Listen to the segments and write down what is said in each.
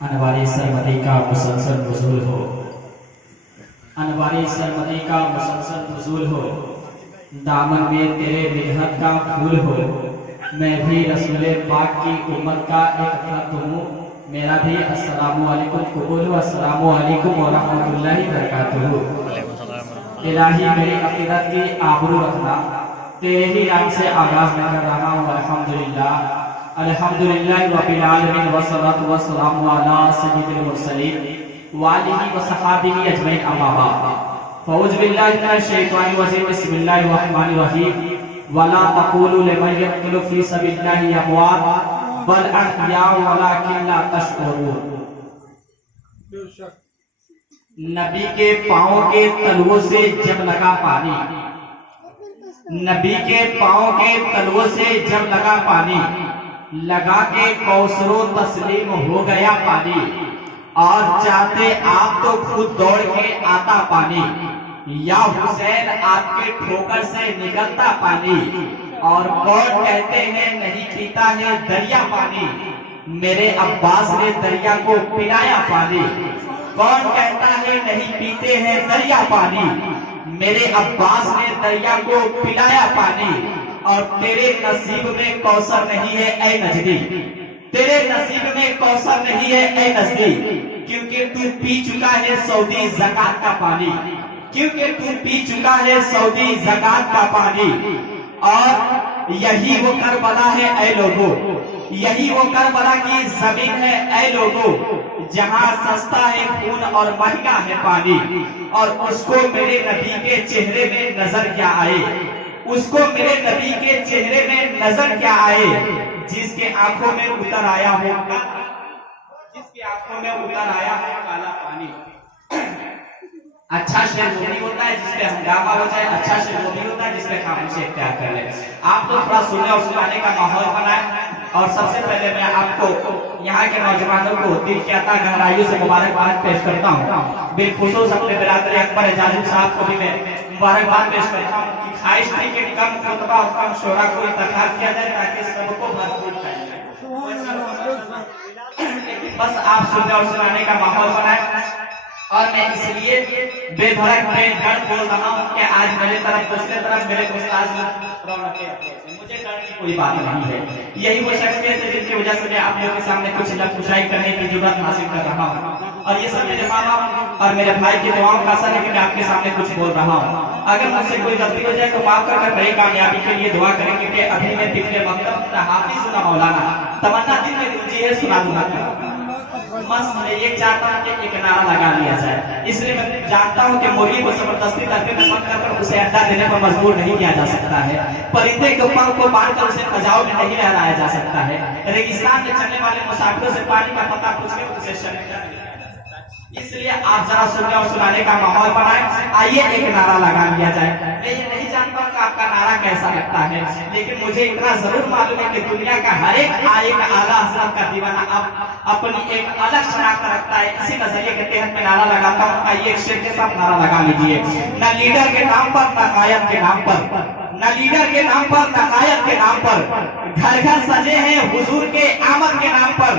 अनवारी सरमदी का मुसलसल नुज़ूल हो, अनवारी सरमदी का मुसलसल नुज़ूल हो, दामन में तेरे मिन्हत का फूल हो। मैं भी रसूल पाक की उम्मत का एक फर्द हूँ। मेरा भी अस्सलामु अलैकुम कबूल हो। अस्सलामु अलैकुम व रहमतुल्लाहि व बरकातुहू। इलाही मेरी अकीदत की आबरू रखना, तेरे ही नाम से आगाज में कर रहा हूँ। अल्हम्दुलिल्लाह अल्हम्दुलिल्लाह रब्बिल आलमीन वस्सलातु वस्सलामु अला सय्यिदिल मुरसलीन व आलिहि व सहाबिहि अजमईन, अम्मा बाद। फौज़ बिल्लाहि मिनश शैतानिर रजीम। बिस्मिल्लाहिर रहमानिर रहीम। वला तक़ूलू लिमन यक़्तुलु फ़ी सबिलिल्लाहि अमवात बल अहयाउ वलाकिन ला तशऊरून। नबी के पाँव के तलवों से जब लगा पानी, नबी के पाँव के तलवों से जब लगा पानी, लगा के कौसरो तस्लीम हो गया पानी। और चाहते आप तो खुद दौड़ के आता पानी, या हुसैन आपके ठोकर से निकलता पानी। और कौन कहते हैं नहीं पीता है दरिया पानी, मेरे अब्बास ने दरिया को पिलाया पानी। कौन कहता है नहीं पीते हैं दरिया पानी, मेरे अब्बास ने दरिया को पिलाया पानी। और तेरे नसीब में कौसर नहीं है ऐ नजदी, तेरे नसीब में कौसर नहीं है ऐ नजदी, क्योंकि तू पी चुका है सऊदी ज़कात का पानी, क्योंकि तू पी चुका है सऊदी ज़कात का पानी। और यही वो करबला है ऐ लोगों, यही वो करबला की जमीन है ऐ लोगों, जहाँ सस्ता है खून और महंगा है पानी। और उसको मेरे नबी के चेहरे में नजर क्या आए, उसको मेरे नबी के चेहरे में नजर क्या आए, जिसके आंखों में उतर आया हो, जिसके आंखों में उतर आया हो काला पानी। अच्छा शेर वो नहीं होता है जिसपे हंगामा हो जाए, अच्छा शेर वो नहीं होता है जिसपे खामोशी इख्तियार कर ले। आप तो थोड़ा सुनने और सुनाने का माहौल बनाए। और सबसे पहले मैं आपको यहाँ के नौजवानों को दिल की अता गहराइयों से मुबारकबाद पेश करता हूँ। बिलखुसूस अपने बिरादर अकबर एजाजी साहब को भी मैं मुबारकबाद पेश करता हूँ कि ख्वाहिश थी कि कम खुतबा और कम शोरा को इंतखाब किया जाए ताकि सबको भरपूर खाया जाए। बस आप सुनने और सुनाने का माहौल बनाए। और मैं इसलिए बेधड़क बेडर बोल रहा हूँ कि आज मेरे तरफ दूसरे तरफ मेरे उस्ताद मुझे डर की कोई बात नहीं है। यही वो शख्सियत है जिनकी वजह से मैं आप लोगों के सामने कुछ लफ्ज़ाई करने की जुर्रत हासिल कर रहा हूँ। और ये सब मेरे माँ बाप और मेरे भाई की दुआओं का असर है कि मैं आपके सामने कुछ बोल रहा हूँ। अगर मुझसे कोई गलती हो जाए तो माफ कर मेरी कामयाबी के लिए दुआ करेंगे कि अभी मैं पिछले वक्त हाफिज सुना मौलाना तमन्ना दिल में गुंजी है सुना दूंगा। मस्त मैं ये चाहता हूँ कि एक नारा लगा लिया जाए, इसलिए मैं जानता हूँ कि मुर्गी को जबरदस्ती करके नमक कर उसे अंडा देने पर मजबूर नहीं किया जा सकता है। परिंदे के पंख को बांधकर उसे फजाओं में नहीं लहराया जा सकता है। रेगिस्तान में चलने वाले मुसाफिरों से पानी का पता पूछ के उसे शर्मिंदा नहीं किया जा सकता है। इसलिए आप जरा सुनने और सुनाने का माहौल बनाए। आइए एक नारा लगा लिया जाए। मैं ये नहीं जानता कि आपका नारा कैसा लगता है, लेकिन मुझे इतना जरूर मालूम है कि दुनिया का हर एक आलिम आला हज़रत का दीवाना अपनी एक अलग शनाख्त रखता है। इसी नजरिए के तहत मैं नारा लगाता हूँ। आइए एक शेर के साथ नारा लगा लीजिए। न लीडर के नाम पर, न कायद के नाम पर, न लीडर के नाम पर, न कायद के नाम पर, घर घर सजे हैं हुजूर के आमद के नाम पर।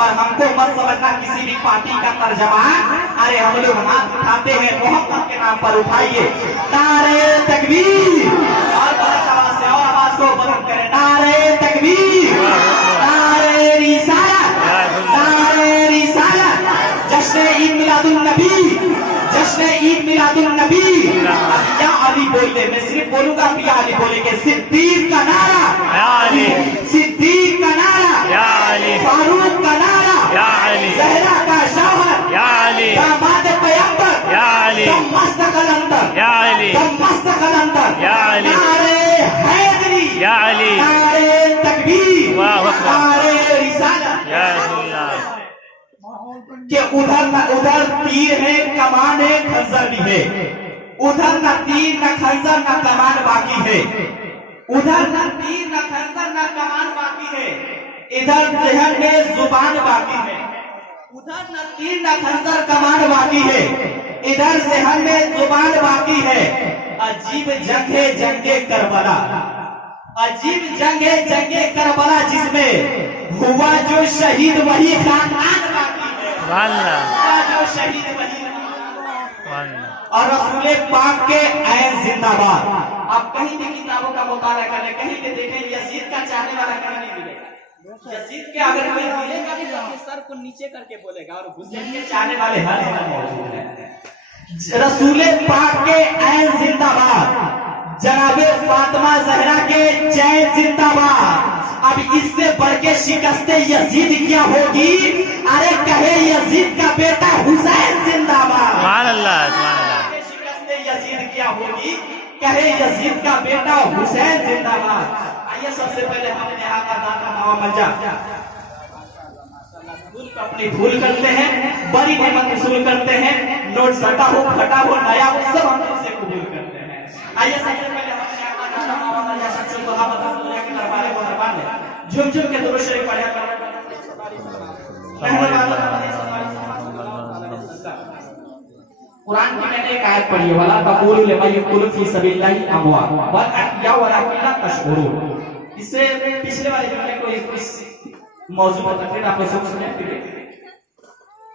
और हमको मत समझना किसी भी पार्टी का तर्जमान, अरे हम लोग हाथ उठाते हैं मोहब्बत के नाम पर। उठाइए नारे तकबीर, और आवाज से और आवाज को बुलंद करें। नारे तकबीर, नारे रिसालत, नारे रिसालत। जश्न ईद मिलादुन नबी, जश्न ईद मिलादुन नबी। अब या अली बोल दे, मैं सिर्फ बोलूंगा अब या अली बोलेंगे। सिद्दीक का नारा, सिद्दीक का नारा, फारूक का नारा, ज़हरा का शौहर, दामाद पैगंबर, दम मस्त कलंदर, दम मस्त कलंदर। नारे हैदरी, नारे तकबीर, नारे रिसालत। कि उधर न उधर तीर है कमान है खंजर भी है, उधर न तीर न खंजर न कमान बाकी है, उधर न तीर न खंजर न कमान बाकी है, इधर जहन में जुबान बाकी है। उधर न तीर न खंजर कमान बाकी है, इधर जहन में जुबान बाकी है। अजीब जंग है जंगे करबला, अजीब जंग है जंगे करबला, जिसमें हुआ जो शहीद वही खानदान बाकी है। جو شہید وہی نہیں، اور رسول پاک کے عین زندہ باد. آپ کہیں بھی کتابوں کا مطالعہ کریں، کہیں بھی دیکھیں یزید کا چاہنے والا کہیں نہیں ملے گا. یزید کے اگر کوئی ملے گا بھی تو اپنے سر کو نیچے کر کے بولے گا، اور حسین کے چاہنے والے ہر جگہ موجود ہیں. رسول پاک کے عین زندہ باد، جناب فاطمہ زہرا کے چین زندہ باد. اب اس سے بڑھ کے شکست یزید کیا ہوگی؟ ارے کہے یزید کا بیٹا حسین زندہ باد. سبحان اللہ، سبحان اللہ. شکست یزید کیا ہوگی؟ کہے یزید کا بیٹا حسین زندہ باد. آئیے سب سے پہلے ہم نے آقا داتا نوا مجا اپنی بھول کرتے ہیں، بڑی نعمت وصول کرتے ہیں، نوٹ سٹا ہو پھٹا ہو نیا ہو سب ہم سے قبول کرتے ہیں. آئیے سب سے پہلے ہم نے آقا داتا نوا مجا شخص صحابہ دنیا کے دربارے کو دربار میں جھم جھم کے درود شریف پڑھا کرتے ہیں. قرآن کی میں نے ایک آیت پڑھی ہے، وَلَا تَقُولُوا لِمَن يُقْتَلُ فِي سَبِيلِ اللَّهِ أَمْوَاتٌ بَلْ أَحْيَاءٌ وَلَٰكِن لَا تَشْعُرُونَ. اس سے پچھلے والے جملے کو اس موضوع پر تقریر آپ نے سب سنے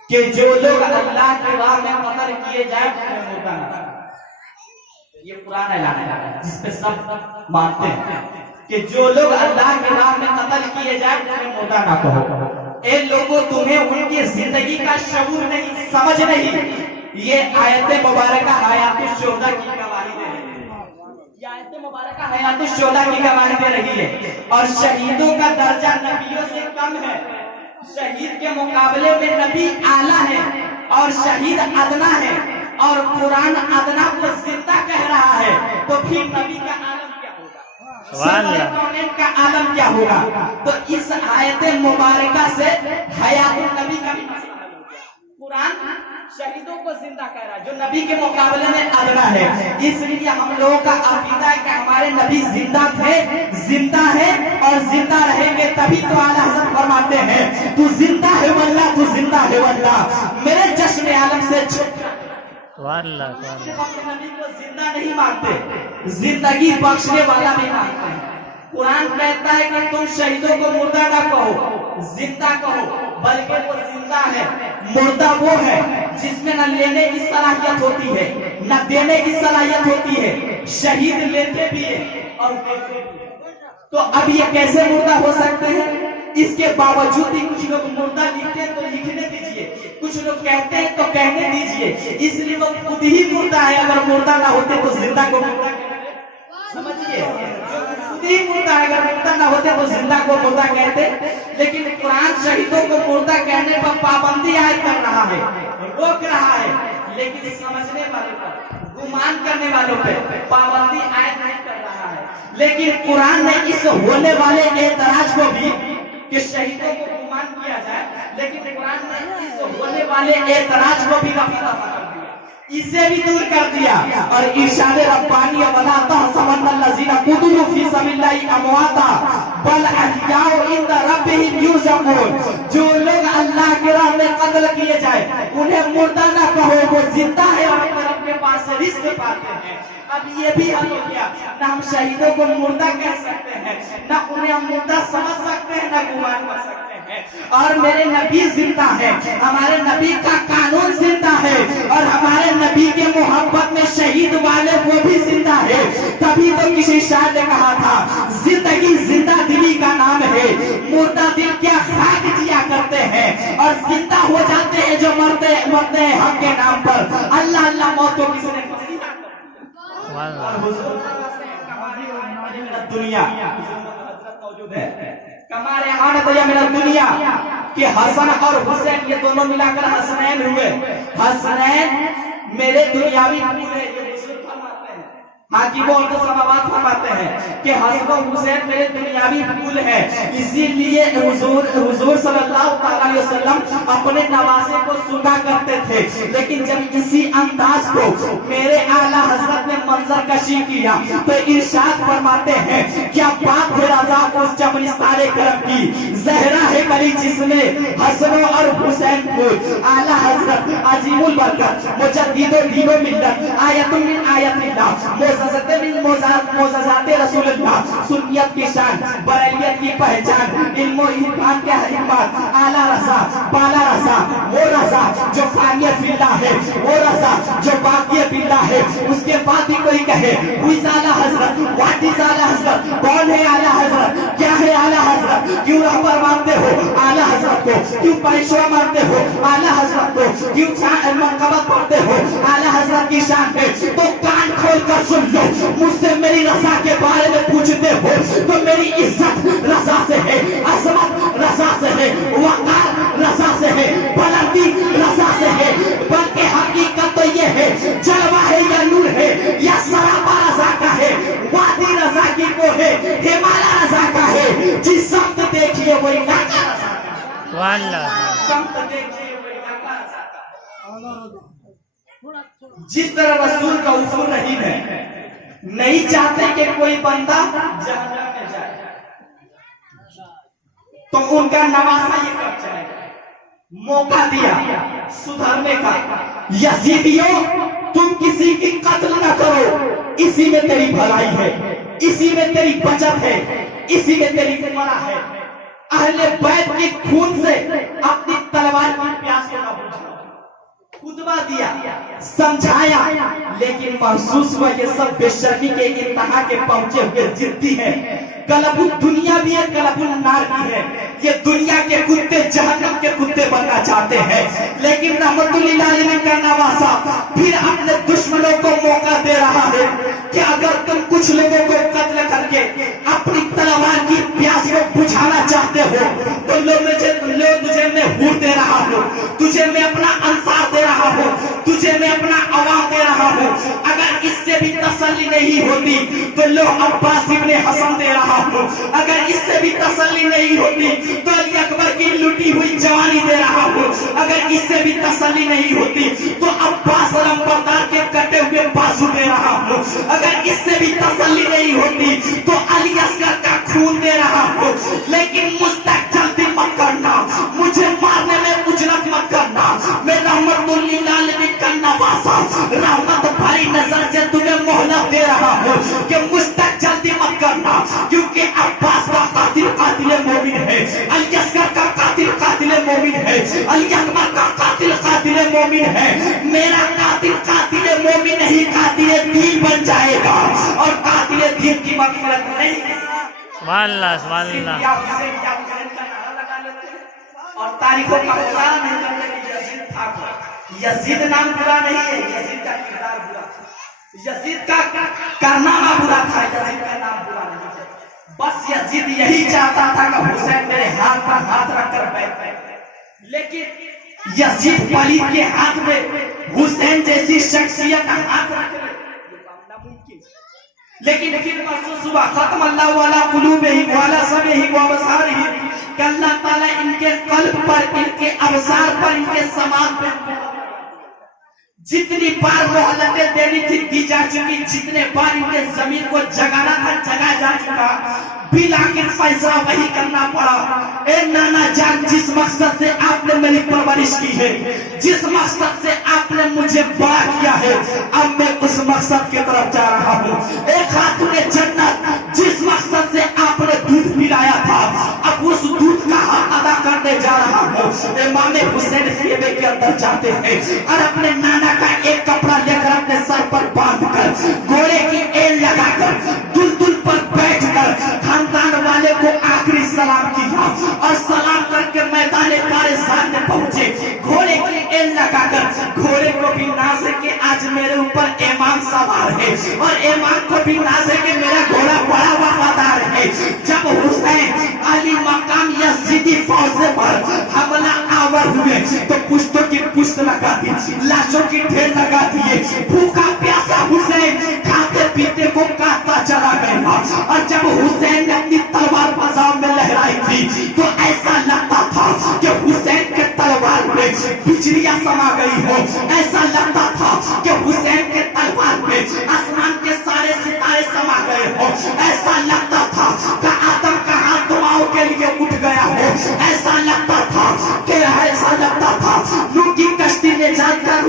کہ جو لوگ اللہ کی راہ میں قتل کیے جائیں انہیں مردہ نہ. یہ قرآن اعلان ہے جس پہ سب مانتے ہیں کہ جو لوگ اللہ کی راہ میں قتل کیے جائیں انہیں مردہ نہ کہو. اے لوگوں تمہیں ان کی زندگی کا شعور نہیں، سمجھ نہیں. یہ آیت مبارکہ حیات الشہداء کی گواہی دے رہی ہے. یہ آیت مبارکہ حیات الشہداء کی گواہی دے رہی ہے. اور شہیدوں کا درجہ نبیوں سے کم ہے. شہید کے مقابلے میں نبی اعلیٰ ہے اور شہید ادنا ہے، اور قرآن ادنا کو زندہ کہہ رہا ہے. تو پھر نبی کا عالم کیا ہوگا؟ کونین کا عالم کیا ہوگا؟ تو اس آیت مبارکہ سے حیات النبی کا بھی مسئلہ حل ہو گیا. قرآن شہیدوں کو زندہ کہہ رہا ہے جو نبی کے مقابلے میں ادنا ہے. اس لیے ہم لوگوں کا عقیدہ ہے کہ ہمارے نبی زندہ تھے، زندہ ہے اور زندہ رہیں گے. تبھی تو اعلیٰ حضرت فرماتے ہیں تو زندہ ہے واللہ، تو زندہ ہے واللہ. میرے جشن عالم سے صرف اپنے نبی کو زندہ نہیں مانتے، زندگی بخشنے والا بھی مانتے ہیں. قرآن کہتا ہے کہ تم شہیدوں کو مردہ نہ کہو، زندہ کہو، بلکہ وہ زندہ ہے. مردہ وہ ہے جس میں نہ لینے کی صلاحیت ہوتی ہے نہ دینے کی صلاحیت ہوتی ہے. شہید لیتے بھی ہیں اور دیتے بھی ہیں. تو اب یہ کیسے مردہ ہو سکتے ہیں؟ اس کے باوجود بھی کچھ لوگ مردہ لکھتے ہیں تو لکھنے دیجئے، کچھ لوگ کہتے ہیں تو کہنے دیجئے. اس لیے وہ خود ہی مردہ ہے. اگر مردہ نہ ہوتے تو زندہ کو مردہ کہتے. سمجھئے، خود ہی مردہ ہے، اگر مردہ نہ ہوتے تو زندہ کو مردہ کہتے. لیکن قرآن شہیدوں کو مردہ کہنے پر پابندی عائد کر رہا ہے، روک رہا ہے. لیکن سمجھنے والے پر، گمان کرنے والوں پہ پابندی عائد نہیں کر رہا ہے. لیکن قرآن نے اس ہونے والے اعتراض کو بھی کہ شہیدوں کو گمان کیا جائے، لیکن قرآن نے اس ہونے والے اعتراض کو بھی رفع دفع کر دیا، اسے بھی دور کر دیا. اور ارشاد ربانی وَلَا تَحْسَبَنَّ الَّذِينَ قُتِلُوا فِي سَبِيلِ اللَّهِ أَمْوَاتًا بَلْ أَحْيَاءٌ عِندَ رَبِّهِمْ يُرْزَقُونَ. جو لوگ اللہ کی راہ میں قتل کیے جائے انہیں مردہ نہ کہو، وہ زندہ ہے اور اپنے رب کے پاس سے رزق پاتے ہیں. اب یہ بھی حل ہو گیا. نہ ہم شہیدوں کو مردہ کہہ سکتے ہیں، نہ انہیں ہم مردہ سمجھ سکتے ہیں، نہ گمان کر سکتے ہیں. اور میرے نبی زندہ ہے، ہمارے نبی کا قانون زندہ ہے، اور ہمارے نبی کے محبت میں شہید والے وہ بھی زندہ ہے. تبھی تو کسی شاعر نے کہا تھا زندگی زندہ دلی کا نام ہے، مردہ دل کیا خاک جیا کرتے ہیں اور زندہ ہو جاتے ہیں جو مرتے ہیں حق کے نام پر. اللہ اللہ موت کو کسی نے دنیا کمارے آنت یا میرا دنیا کہ حسن اور حسین یہ دونوں ملا کر حسنین ہوئے. حسنین میرے دنیاوی پورے حاکم اور سماوات فرماتے ہیں کہ حسن و حسین میرے دنیاوی پھول ہے. اسی لیے حضور صلی اللہ علیہ وسلم اپنے نواسے کو سنا کرتے تھے. لیکن جب اسی انداز کو میرے اعلیٰ حضرت نے منظر کشی کیا تو ارشاد فرماتے ہیں کیا بات ہے رضا اس چمنستان کرم کی، زہرا ہے کلی جس میں حسن اور حسین کو. اعلیٰ حضرت عظیم البرکت مجدد و دین و ملت آیت من آیت اللہ मोज़ाज़ात रसूल अल्लाह, सुन्नियत की शान, बरेलियत की पहचान, इल्म इरफान के हकीकत, आला रज़ा, बाला रज़ा, वो रज़ा जो फानियत फिल्ला है, वो रज़ा जो बाक़ियत फिल्ला है। उसके बाद ही कोई कहे हु इज़ आला हज़रत, व्हाट इज़ आला हज़रत, कौन है आला हज़रत, क्या है आला हज़रत, क्यों रहबर मानते हो आला हज़रत को, क्यों पेशवा मानते हो आला हज़रत को, क्यों मनक़बत पढ़ते हो आला हज़रत की शान पे। तो कान खोल कर सुन लो, मुझसे मेरी रज़ा के बारे में पूछते हो तो मेरी इज्जत रज़ा से है, अज़मत रज़ा से है, वक़ार रज़ा से है, बुलंदी रज़ा से है। बल्कि हकीकत तो ये है, जलवा है या नूर है या सरापा रज़ा का है, वादी रज़ा की को है, हिमालय रज़ा का है। जिस समत देखिए वही नाका रज़ा का, समत देखिए वही नाका रज़ा का। जिस तरह रसूल का उसूल रहीम है, नहीं चाहते कि कोई बंदा जहन्नम में जाए, तो उनका नवासा ये कब चलेगा? मौका दिया सुधरने का। यजीदियों, तुम किसी की कत्ल न करो, इसी में तेरी भलाई है, इसी में तेरी बचत है, इसी में तेरी फलाह है। अहले बैत के खून से अपनी तलवार की प्यास को न बुझाओ। खुतबा दिया, समझाया, लेकिन महसूस हुआ ये सब बेशर्मी के इंतहा के पहुंचे हुए जिद्दी है। कलबुल दुनिया भी है, कलबुल नार भी है। ये दुनिया के कुत्ते जहन्नम के कुत्ते बनना चाहते हैं, लेकिन रहमतुल्लिल आलमीन का नवासा फिर अपने दुश्मनों को मौका दे रहा है कि अगर तुम कुछ लोगों को कत्ल करके अपनी तलवार की प्यास को बुझाना चाहते हो तो तुझे मैं हूर दे रहा हूँ, तुझे मैं अपना अंसार दे रहा हूँ, तुझे मैं अपना अवाम दे रहा हूँ। अगर इससे भी तसल्ली नहीं होती तो लो अब्बास इब्ने हसन दे रहा हूँ। अगर इससे भी तसल्ली नहीं होती तो अली अकबर की लुटी हुई जवानी दे रहा हूँ। अगर इससे भी तसल्ली नहीं होती तो अब्बास रंबरदार के कटे हुए बाजू दे रहा हूँ। अगर इससे भी तसल्ली नहीं होती तो अली असगर का खून दे रहा हूँ। लेकिन मुझ तक जल्दी मत करना, मुझे मारने में उजरत मत करना। मैं रहमतुल्लिल आलमीन का नवासा, रहमत भरी नजर से तुम्हें मोहलत दे रहा हूँ कि मुझ तक जल्दी मत करना, क्योंकि अब्बास का कातिल कातिल मोमिन है, अली असगर का कातिल कातिल मोमिन है, अली अकबर का कातिल कातिल मोमिन है। मेरा कातिल कातिल मोमिन नहीं, कातिल दीन बन जाएगा और कातिल दीन की मग़फ़िरत नहीं। सुभान अल्लाह, सुभान अल्लाह। और तारीखों का बुरा नहीं करते कि यजीद था। यजीद नाम बुरा नहीं है, यजीद का किरदार बुरा था, यजीद का कारनामा बुरा था, यजीद का नाम बुरा नहीं है। बस यजीद यही चाहता था कि हुसैन मेरे हाथ पर हाथ रखकर बैठे, लेकिन यजीद पलीद के हाथ में हुसैन जैसी शख्सियत हाथ रख ले, नामुमकिन। लेकिन फिर महसूस हुआ खत्म अल्लाह वाला कुलूबिहिम वाला समीहिम व अबसारिहिम कि अल्लाह ताला इनके कल्ब पर, इनके अबसार पर, इनके समाज पर जितनी बार मोहलतें देनी थी दी जा चुकी, जितने बार इनके जमीन को जगाना था जगा जा चुका, बिल आखिर फैसला वही करना पड़ा। ए नाना जान, जिस मकसद से आपने मेरी परवरिश की है, जिस मकसद से आपने मुझे बड़ा किया है, अब मैं उस मकसद की तरफ जा रहा हूँ। ए खातूने जन्नत, जिस मकसद से आपने दूध पिलाया था, अब उस दूध का हक अदा करने जा रहा हूँ। इमाम हुसैन खेमे के अंदर जाते हैं और अपने नाना का एक कपड़ा लेकर अपने सर पर बांधकर, घोड़े की एड़ लगाकर, दुलदुल पर बैठकर खानदान वाले को आखिरी सलाम किया और सलाम करके मैदान कारिसान में पहुंचे। घोड़े की एड़ लगाकर घोड़े को भी नाज है कि आज मेरे ऊपर इमाम सवार है और इमाम को भी नाज है कि मेरा घोड़ा बड़ा वफादार है। जब हुसैन अली मकाम यजीदी फौज पर हमला आवर हुए तो पुश्तों की पुश्त लगा दी, लाशों की ढेर लगा दिए। भूखा प्यासा हुसैन खाते पीते को काटता चला गया और जब हुसैन ने अपनी तलवार बाजार में लहराई थी तो ऐसा लगता था कि हुसैन के तलवार में बिजलियां समा गई हो। ऐसा लगता था कि हुसैन के तलवार में आसमान के सारे सितारे समा गए हो। ऐसा लगता था कि आदम का हाथ दुआओं के लिए उठ गया हो। ऐसा लगता था नूह की कश्ती ने जाकर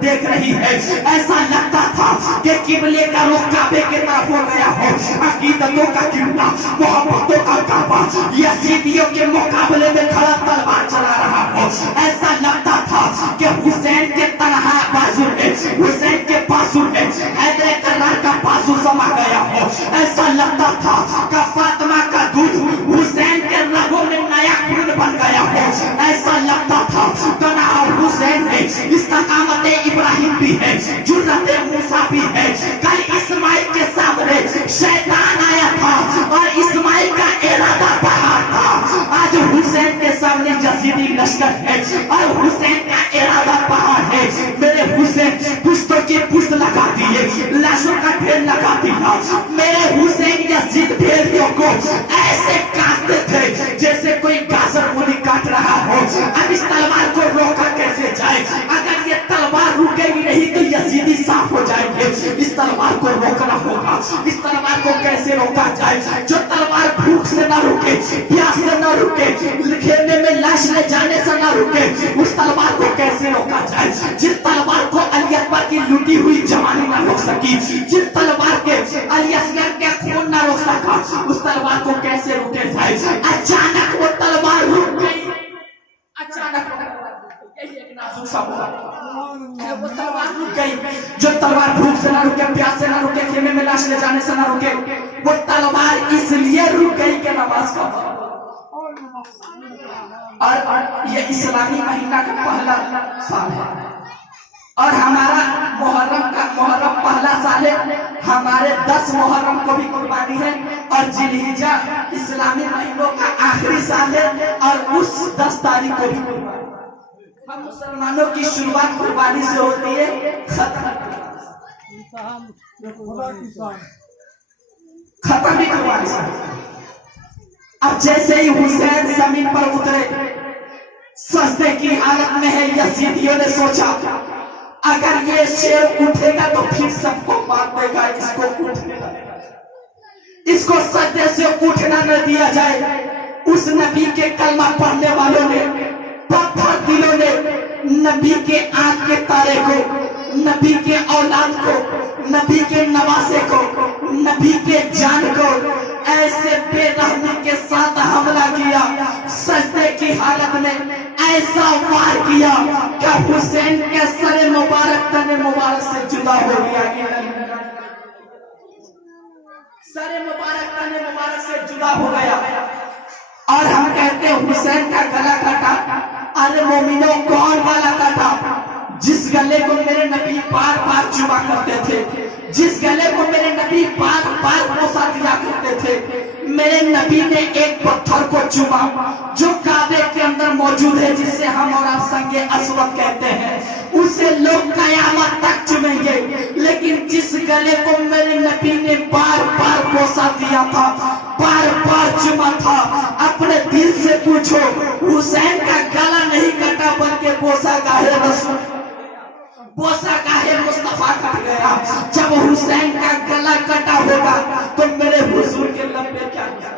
देख रही है। ऐसा लगता था कि किबले का रुख काबे की तरफ हो गया हो, अकीदतों का किबला, मोहब्बतों का काबा यजीदियों के मुकाबले में खड़ा तलवार चला रहा हो। ऐसा लगता था कि हुसैन के तनहा बाजू में, हुसैन के बाजू में हैदर करार का बाजू समा गया हो। ऐसा लगता था कि फातिमा का दूध हुसैन के रगों में नया खून बन गया हो। ऐसा लगता था तनहा हुसैन में इस्तिकामत इब्राहिम भी है, जुर्रत मूसा भी है। कल इस्माइल के सामने शैतान आया था और इस्माइल का इरादा बाहर था। आज हुसैन के सामने यजीदी लश्कर है और हुसैन का इरादा बाहर है। मेरे हुसैन पुश्तों की पुश्त लगा दिए, लाशों का ढेर लगा दिया। मेरे हुसैन यजीद ढेरियों को ऐसे काटते थे जैसे कोई गाजर मूली काट रहा हो। अब इस तलवार को रोका कैसे जाए? अगर ये तलवार रुकेगी नहीं तो यजीदी साफ हो जाएंगे। इस तलवार को रोकना होगा। इस तलवार को कैसे रोका जाए? जो तलवार भूख से ना रुके, प्यास से ना रुके, खेलने में लाश ले जाने से ना रुके, उस तलवार को कैसे रोका जाए? जिस तलवार को अली अकबर की लूटी हुई जवानी ना रोक सकी, जिस तलवार के अली असगर के खून ना रोक सका, उस तलवार को कैसे रोके जाए? अचानक वो तलवार रुक गई। अचानक वो तलवार रुक गई। जो तलवार भूख से ना रुके, प्यास से ना रुके, खेमे में लाश ले जाने से ना रुके, वो तलवार इसलिए रुक गई कि नमाज का और ये इस्लामी महीना का पहला साल है और हमारा मुहर्रम पहला साल है। हमारे 10 मुहर्रम को भी कुर्बानी है और जिलहिजा इस्लामी महीनों का आखिरी साल है और उस 10 तारीख को भी कुर्बानी। हम मुसलमानों की शुरुआत कुर्बानी से होती है, खत्म भी कुर्बानी से। अब जैसे ही हुसैन जमीन पर उतरे, सजदे की हालत में है, यजीदियों ने सोचा अगर ये शेर उठेगा तो फिर सबको मार देगा, इसको सजदे से उठना न दिया जाए। उस नबी के कलमा पढ़ने वालों ने, पत्थर दिलों ने नबी के आंख के तारे को, नबी के औलाद को, नबी के नवासे को, नबी के जान को ऐसे बेरहमी के साथ हमला किया। सजदे की हालत में ऐसा वार किया कि हुसैन के सर मुबारक तने मुबारक से जुदा हो गया। सर मुबारक तने मुबारक से जुदा हो गया और हम कहते हैं हुसैन का गला काटा। अरे मोमिनो, कौन गला काटा? जिस गले को मेरे नबी बार बार चुमा करते थे, जिस गले को मेरे नबी बार बार बोसा दिया करते थे। मेरे नबी ने एक पत्थर को चुमा जो काबे के अंदर मौजूद है, जिसे हम और आप संगे अस्वद कहते हैं। उसे लोग कयामत तक चुमेंगे। लेकिन जिस गले को मेरे नबी ने बार बार बोसा दिया था, बार बार चुमा था, अपने दिल से पूछो हुसैन का गला नहीं कटा बल्कि बोसा काहे रसूल, बोसा काहे मुस्तफा कट गया। जब हुसैन का गला कटा होगा तो मेरे हुजूर के लब पे क्या किया?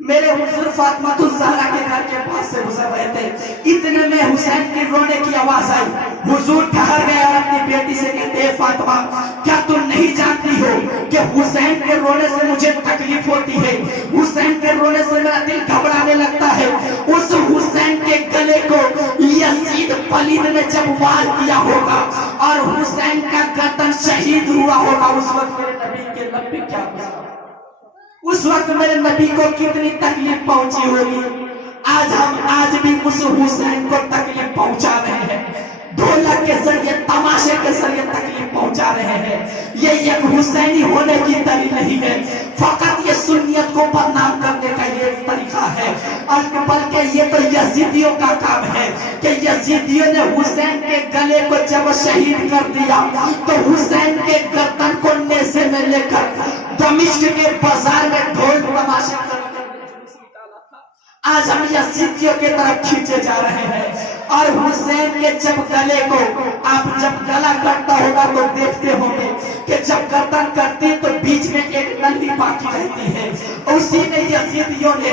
मेरे हुजूर फातिमा ज़हरा के घर के पास से गुजर रहे थे। इतने में हुसैन की रोने की आवाज आई। हुजूर ठहर गए और अपनी बेटी से कहते हैं, फातिमा क्या तुम नहीं जानती हो कि हुसैन के रोने से मुझे तकलीफ होती है, हुसैन के रोने से मेरा दिल घबराने लगता है। उस हुसैन के गले को यजीद पलीद ने जब वार किया होगा और हुसैन का गर्दन शहीद हुआ होगा, उस वक्त मेरे नबी के लब पे क्या हुआ? उस वक्त मेरे नबी को कितनी तकलीफ पहुंची होगी। आज भी उस हुसैन को तकलीफ पहुंचा रहे हैं, ढोलक के जरिए, तमाशे के जरिए तकलीफ पहुंचा रहे हैं। ये एक हुसैनी होने की दलील नहीं है, फकत ये सुन्नियत को बदनाम करने का ये तरीका है। और बल्कि ये तो यजीदियों का काम है कि यजीदियों ने हुसैन के गले को जब शहीद कर दिया तो हुसैन के गर्दन को नेज़े में लेकर दमिश्क के बाजार में ढोल तमाशे कर आज हम यजीदियों के तरफ खींचे जा रहे हैं। और हुसैन के जब गले को आप जब गला कटता होगा तो देखते होंगे कि जब गर्दन कटती तो बीच में एक नली बाकी रहती है। उसी में यजीदियों ने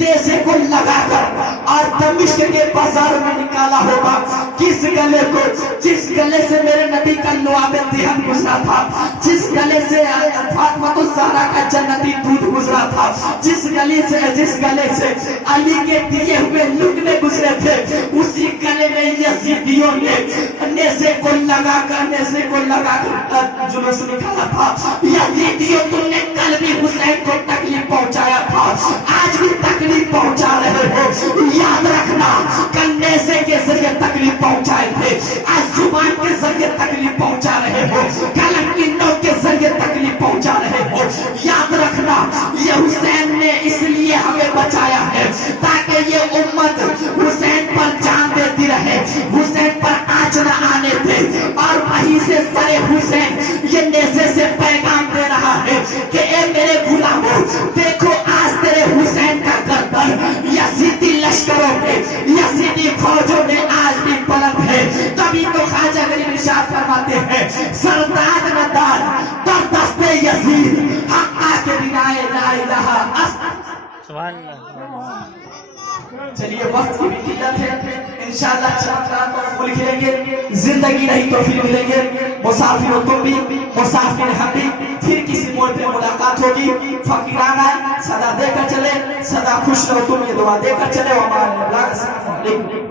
नेज़े को लगाकर और दमिश्क के बाजार में निकाला होगा। किस गले को, जिस गले से मेरे नबी का लुआब दिहन गुजरा था, जिस गले से फातिमा ज़हरा का जन्नती दूध गुजरा था, जिस गले से अली के दिए हुए लुकने गुजरे थे, उसी गले में यजीदियों ने नेज़े को लगाकर जुलूस निकाला था। यजीदियों तुमने कल भी हुसैन को तकलीफ पहुंचाया था, आज भी तकलीफ पहुंचा रहे हो। याद रखना, कल नेज़े के जरिए तकलीफ पहुंचाए थे, आज जुबान के जरिए तकलीफ पहुंचा रहे हो, कलम की नोक के जरिए तकलीफ पहुंचा रहे हो। याद रखना, ये हुसैन ने इसलिए हमें बचाया है ताकि ये उम्मत हुसैन पर जान देती रहे, हुसैन पर आँच न आने दे। और वहीं से सरे हुसैन ये नेज़े से पैगाम दे रहा है कि ए मेरे गुलामों, देखो आज तेरे हुसैन का गर्दन यजीदी लश्करों में, यजीदी फौजों में आज भी बुलंद है। तभी तो ख्वाजा गरीब इरशाद फरमाते हैं, सरदार नदार तर दस्ते यजीद हक़ के बिनाए ला इलाहा चलिए वक्त की भी किल्लत है, इंशाअल्लाह चमत्कार तो फूल खिलेंगे, जिंदगी रही तो फिर मिलेंगे। मुसाफिर हो तुम भी, मुसाफिर हम भी, फिर किसी मोड़ पे मुलाकात होगी। फकीराना सदा देकर चले, सदा खुश रहो तुम, ये दुआ देकर चले। हमारे